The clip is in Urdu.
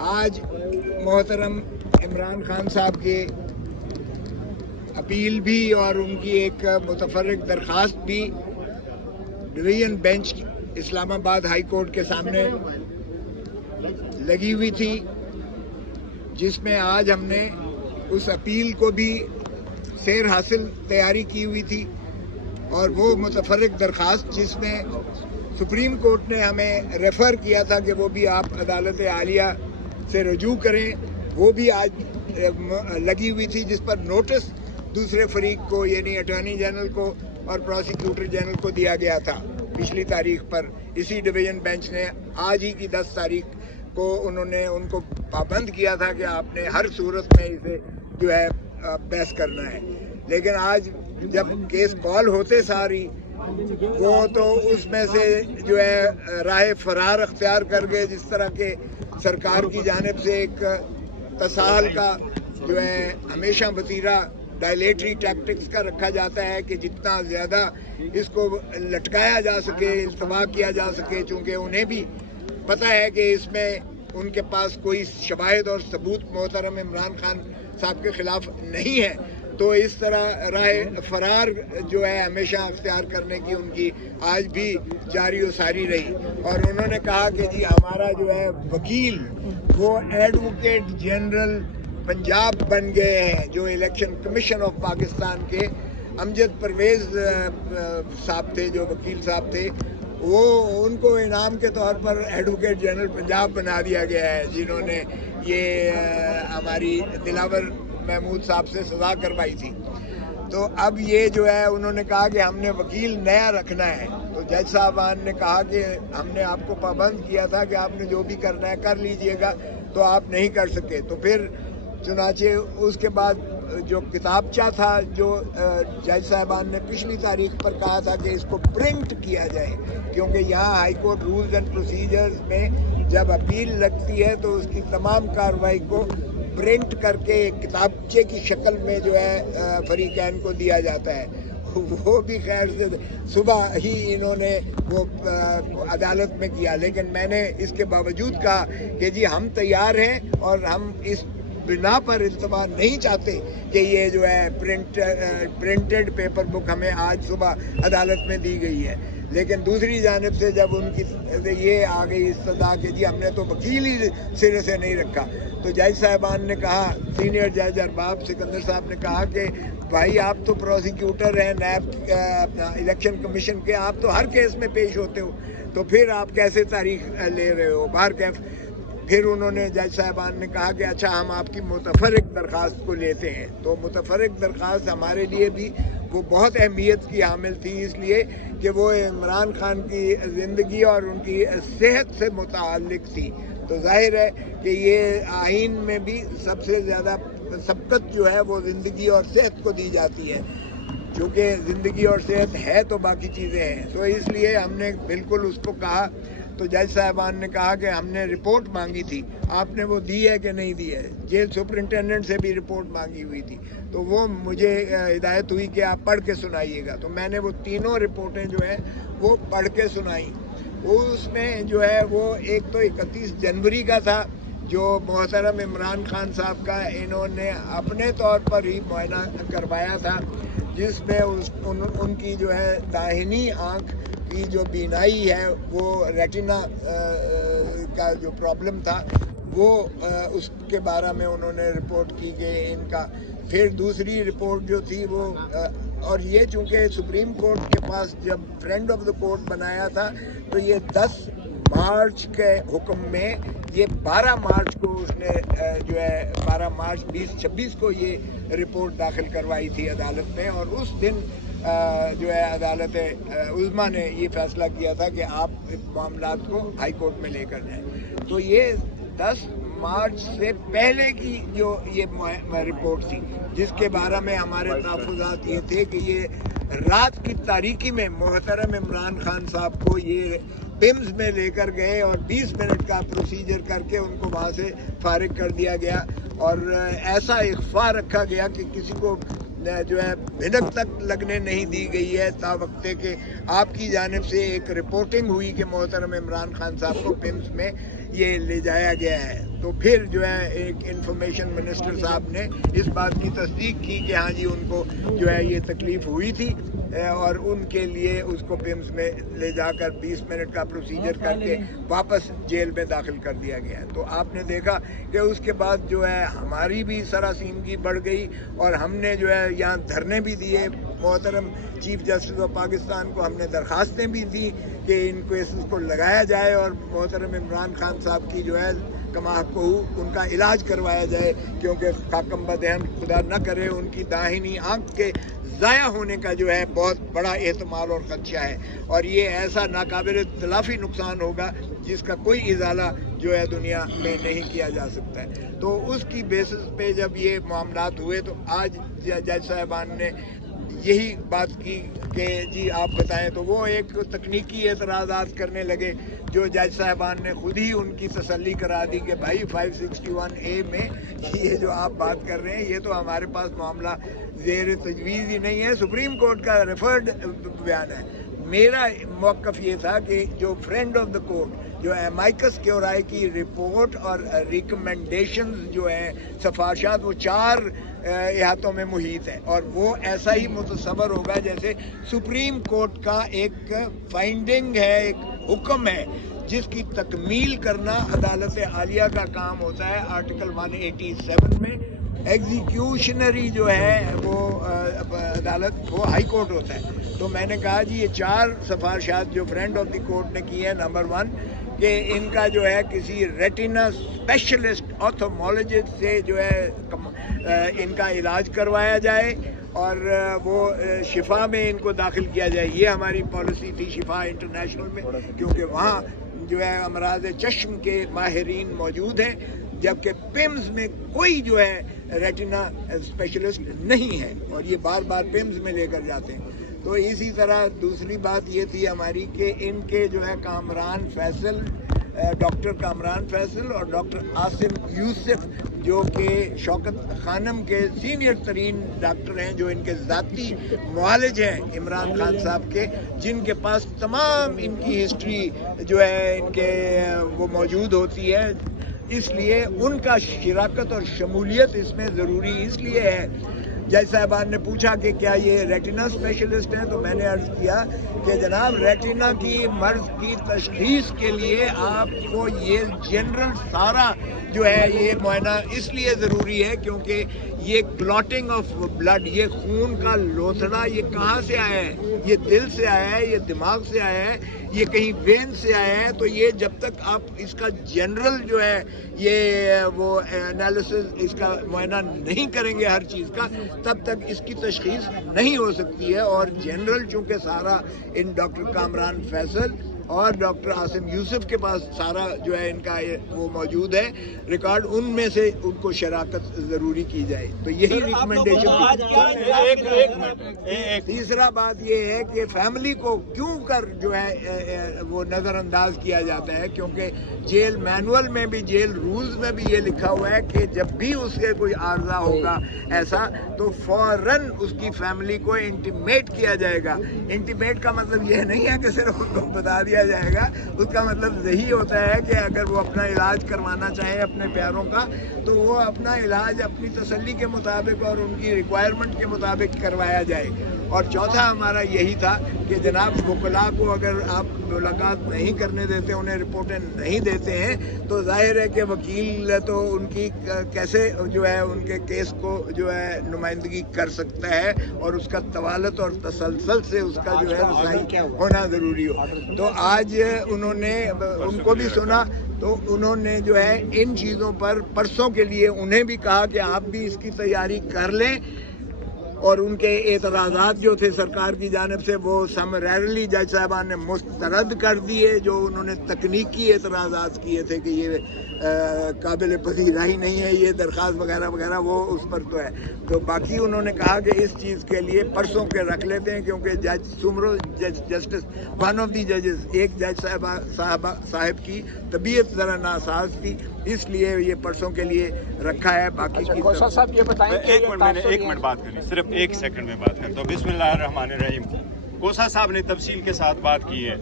آج محترم عمران خان صاحب کے اپیل بھی اور ان کی ایک متفرق درخواست بھی ڈویژن بینچ اسلام آباد ہائی کورٹ کے سامنے لگی ہوئی تھی، جس میں آج ہم نے اس اپیل کو بھی سیر حاصل تیاری کی ہوئی تھی، اور وہ متفرق درخواست جس میں سپریم کورٹ نے ہمیں ریفر کیا تھا کہ وہ بھی آپ عدالت عالیہ سے رجوع کریں، وہ بھی آج لگی ہوئی تھی، جس پر نوٹس دوسرے فریق کو یعنی اٹارنی جنرل کو اور پروسیکیوٹر جنرل کو دیا گیا تھا پچھلی تاریخ پر۔ اسی ڈویژن بینچ نے آج ہی کی 10 تاریخ کو انہوں نے ان کو پابند کیا تھا کہ آپ نے ہر صورت میں اسے جو ہے بحث کرنا ہے، لیکن آج جب کیس کال ہوتے ساری وہ تو اس میں سے جو ہے راہ فرار اختیار کر گئے، جس طرح کے سرکار کی جانب سے ایک تساہل کا جو ہے ہمیشہ وتیرہ ڈائلیٹری ٹیکٹکس کا رکھا جاتا ہے کہ جتنا زیادہ اس کو لٹکایا جا سکے، التوا کیا جا سکے، چونکہ انہیں بھی پتہ ہے کہ اس میں ان کے پاس کوئی شواہد اور ثبوت محترم عمران خان صاحب کے خلاف نہیں ہے، تو اس طرح راہ فرار جو ہے ہمیشہ اختیار کرنے کی ان کی آج بھی جاری و ساری رہی۔ اور انہوں نے کہا کہ جی ہمارا جو ہے وکیل وہ ایڈوکیٹ جنرل پنجاب بن گئے ہیں، جو الیکشن کمیشن آف پاکستان کے امجد پرویز صاحب تھے، جو وکیل صاحب تھے، وہ ان کو انعام کے طور پر ایڈوکیٹ جنرل پنجاب بنا دیا گیا ہے، جنہوں نے یہ ہماری دلاور محمود صاحب سے سزا کروائی تھی۔ تو اب یہ جو ہے انہوں نے کہا کہ ہم نے وکیل نیا رکھنا ہے، تو جج صاحبان نے کہا کہ ہم نے آپ کو پابند کیا تھا کہ آپ نے جو بھی کرنا ہے کر لیجئے گا، تو آپ نہیں کر سکے۔ تو پھر چنانچہ اس کے بعد جو کتابچہ تھا جو جج صاحبان نے پچھلی تاریخ پر کہا تھا کہ اس کو پرنٹ کیا جائے، کیونکہ یہاں high court rules and procedures میں جب اپیل لگتی ہے تو اس کی تمام کارروائی کو پرنٹ کر کے ایک کتابچے کی شکل میں جو ہے فریقین کو دیا جاتا ہے، وہ بھی خیر سے صبح ہی انہوں نے وہ عدالت میں کیا، لیکن میں نے اس کے باوجود کہا کہ جی ہم تیار ہیں اور ہم اس بنا پر التوا نہیں چاہتے کہ یہ جو ہے پرنٹڈ پیپر بک ہمیں آج صبح عدالت میں دی گئی ہے، لیکن دوسری جانب سے جب ان کی یہ آ گئی استدعا کہ جی ہم نے تو وکیل ہی سرے سے نہیں رکھا، تو جج صاحبان نے کہا، سینئر جج ارباب سکندر صاحب نے کہا کہ بھائی آپ تو پروسیکیوٹر ہیں نیب الیکشن کمیشن کے، آپ تو ہر کیس میں پیش ہوتے ہو، تو پھر آپ کیسے تاریخ لے رہے ہو باہر کیف۔ پھر انہوں نے جج صاحبان نے کہا کہ اچھا ہم آپ کی متفرق درخواست کو لیتے ہیں، تو متفرق درخواست ہمارے لیے بھی وہ بہت اہمیت کی حامل تھی، اس لیے کہ وہ عمران خان کی زندگی اور ان کی صحت سے متعلق تھی۔ تو ظاہر ہے کہ یہ آئین میں بھی سب سے زیادہ سبقت جو ہے وہ زندگی اور صحت کو دی جاتی ہے، چونکہ زندگی اور صحت ہے تو باقی چیزیں ہیں، تو اس لیے ہم نے بالکل اس کو کہا۔ تو جج صاحبان نے کہا کہ ہم نے رپورٹ مانگی تھی، آپ نے وہ دی ہے کہ نہیں دی ہے؟ جیل سپرنٹینڈنٹ سے بھی رپورٹ مانگی ہوئی تھی، تو وہ مجھے ہدایت ہوئی کہ آپ پڑھ کے سنائیے گا، تو میں نے وہ تینوں رپورٹیں جو ہیں وہ پڑھ کے سنائیں۔ اس میں جو ہے وہ ایک تو 31 جنوری کا تھا جو محترم عمران خان صاحب کا انہوں نے اپنے طور پر ہی معائنہ کروایا تھا، جس میں ان کی جو ہے داہنی آنکھ کی جو بینائی ہے وہ ریٹنا کا جو پرابلم تھا وہ اس کے بارے میں انہوں نے رپورٹ کی کہ ان کا۔ پھر دوسری رپورٹ جو تھی وہ اور یہ چونکہ سپریم کورٹ کے پاس جب فرینڈ آف دا کورٹ بنایا تھا تو یہ 10 مارچ کے حکم میں یہ 12 مارچ کو اس نے جو ہے 12 مارچ 2026 کو یہ رپورٹ داخل کروائی تھی عدالت میں، اور اس دن جو ہے عدالت عظمیٰ نے یہ فیصلہ کیا تھا کہ آپ معاملات کو ہائی کورٹ میں لے کر جائیں۔ تو یہ 10 مارچ سے پہلے کی جو یہ رپورٹ تھی، جس کے بارے میں ہمارے تحفظات یہ تھے کہ یہ رات کی تاریکی میں محترم عمران خان صاحب کو یہ پمز میں لے کر گئے اور 20 منٹ کا پروسیجر کر کے ان کو وہاں سے فارغ کر دیا گیا، اور ایسا اخفاء رکھا گیا کہ کسی کو جو ہے بھنک تک لگنے نہیں دی گئی ہے، تا وقتے کہ آپ کی جانب سے ایک رپورٹنگ ہوئی کہ محترم عمران خان صاحب کو پمز میں یہ لے جایا گیا ہے. تو پھر جو ہے ایک انفارمیشن منسٹر صاحب نے اس بات کی تصدیق کی کہ ہاں جی ان کو جو ہے یہ تکلیف ہوئی تھی اور ان کے لیے اس کو پمز میں لے جا کر 20 منٹ کا پروسیجر کر کے واپس جیل میں داخل کر دیا گیا. تو آپ نے دیکھا کہ اس کے بعد جو ہے ہماری بھی سراسیمگی بڑھ گئی اور ہم نے جو ہے یہاں دھرنے بھی دیے. محترم چیف جسٹس آف پاکستان کو ہم نے درخواستیں بھی دی کہ ان کیسز کو لگایا جائے اور محترم عمران خان صاحب کی جو ہے کما کو ان کا علاج کروایا جائے، کیونکہ خاکم بدہن خدا نہ کرے ان کی داہنی آنکھ کے ضائع ہونے کا جو ہے بہت بڑا احتمال اور خدشہ ہے، اور یہ ایسا ناقابل تلافی نقصان ہوگا جس کا کوئی ازالہ جو ہے دنیا میں نہیں کیا جا سکتا ہے. تو اس کی بیسس پہ جب یہ معاملات ہوئے تو آج جج صاحبان نے یہی بات کی کہ جی آپ بتائیں. تو وہ ایک تکنیکی اعتراضات کرنے لگے جو جج صاحبان نے خود ہی ان کی تسلی کرا دی کہ بھائی 561A میں یہ جو آپ بات کر رہے ہیں یہ تو ہمارے پاس معاملہ زیر تجویز ہی نہیں ہے، سپریم کورٹ کا ریفرڈ بیان ہے. میرا موقف یہ تھا کہ جو فرینڈ آف دا کورٹ جو امائکس کیورائے کی رپورٹ اور ریکمنڈیشنز جو ہیں سفارشات وہ 4 احاطوں میں محیط ہے، اور وہ ایسا ہی متصور ہوگا جیسے سپریم کورٹ کا ایک فائنڈنگ ہے، ایک حکم ہے جس کی تکمیل کرنا عدالت عالیہ کا کام ہوتا ہے. آرٹیکل 187 میں ایگزیکیوشنری جو ہے وہ عدالت وہ ہائی کورٹ ہوتا ہے. تو میں نے کہا جی یہ 4 سفارشات جو فرینڈ آف دی کورٹ نے کی ہے، نمبر 1 کہ ان کا جو ہے کسی ریٹینا اسپیشلسٹ آتھومولوجسٹ سے جو ہے ان کا علاج کروایا جائے اور وہ شفا میں ان کو داخل کیا جائے. یہ ہماری پالیسی تھی شفا انٹرنیشنل میں، کیونکہ وہاں جو ہے امراض چشم کے ماہرین موجود ہیں، جبکہ پمز میں کوئی جو ہے ریٹینا اسپیشلسٹ نہیں ہے اور یہ بار بار پمز میں لے کر جاتے ہیں. تو اسی طرح دوسری بات یہ تھی ہماری کہ ان کے جو ہے کامران فیصل، ڈاکٹر کامران فیصل اور ڈاکٹر عاصم یوسف جو کہ شوکت خانم کے سینئر ترین ڈاکٹر ہیں، جو ان کے ذاتی معالج ہیں عمران خان صاحب کے، جن کے پاس تمام ان کی ہسٹری جو ہے ان کے وہ موجود ہوتی ہے. اس لیے ان کا شراکت اور شمولیت اس میں ضروری اس لیے ہے. جج صاحبان نے پوچھا کہ کیا یہ ریٹینا اسپیشلسٹ ہیں، تو میں نے عرض کیا کہ جناب ریٹینا کی مرض کی تشخیص کے لیے آپ کو یہ جنرل سارا جو ہے یہ معائنہ اس لیے ضروری ہے کیونکہ یہ کلاٹنگ آف بلڈ، یہ خون کا لوتھڑا، یہ کہاں سے آیا ہے؟ یہ دل سے آیا ہے، یہ دماغ سے آیا ہے، یہ کہیں وین سے آیا ہے. تو یہ جب تک آپ اس کا جنرل جو ہے یہ وہ انالیسز اس کا معائنہ نہیں کریں گے ہر چیز کا، تب تک اس کی تشخیص نہیں ہو سکتی ہے. اور جنرل چونکہ سارا ان ڈاکٹر کامران فیصل اور ڈاکٹر عاصم یوسف کے پاس سارا جو ہے ان کا وہ موجود ہے ریکارڈ، ان میں سے ان کو شراکت ضروری کی جائے. تو یہی ریکمنڈیشن. تیسرا بات یہ ہے کہ فیملی کو کیوں کر جو ہے وہ نظر انداز کیا جاتا ہے، کیونکہ جیل مینول میں بھی، جیل رولز میں بھی یہ لکھا ہوا ہے کہ جب بھی اس کے کوئی عارضہ ہوگا ایسا تو فوراً اس کی فیملی کو انٹیمیٹ کیا جائے گا. انٹیمیٹ کا مطلب یہ نہیں ہے کہ صرف ان کو بتا دیا جائے گا، اس کا مطلب یہی ہوتا ہے کہ اگر وہ اپنا علاج کروانا چاہے اپنے پیاروں کا تو وہ اپنا علاج اپنی تسلی کے مطابق اور ان کی ریکوائرمنٹ کے مطابق کروایا جائے. اور چوتھا ہمارا یہی تھا کہ جناب وکلاء کو اگر آپ ملاقات نہیں کرنے دیتے، انہیں رپورٹیں نہیں دیتے ہیں، تو ظاہر ہے کہ وکیل تو ان کی کیسے جو ہے ان کے کیس کو جو ہے نمائندگی کر سکتا ہے اور اس کا طوالت اور تسلسل سے اس کا جو ہے رسائی ہونا ضروری ہو. تو آج انہوں نے ان کو بھی سنا، تو انہوں نے جو ہے ان چیزوں پر پرسوں کے لیے انہیں بھی کہا کہ آپ بھی اس کی تیاری کر لیں. اور ان کے اعتراضات جو تھے سرکار کی جانب سے وہ سمریرلی جج صاحبان نے مسترد کر دیے. جو انہوں نے تکنیکی اعتراضات کیے تھے کہ یہ قابل پذیرائی نہیں ہے یہ درخواست وغیرہ وغیرہ، وہ اس پر تو ہے. تو باقی انہوں نے کہا کہ اس چیز کے لیے پرسوں کے رکھ لیتے ہیں، کیونکہ جج Soomro justice one of the ججز، ایک جج صاحب کی طبیعت ذرا ناساز تھی، اس لیے یہ پرسوں کے لیے رکھا ہے. باقی کی صاحب یہ بتائیں کہ ایک منٹ بات کریں، صرف 1 سیکنڈ میں بات کریں. تو بسم اللہ الرحمن الرحیم. کوسا صاحب نے تفصیل کے ساتھ بات کی ہے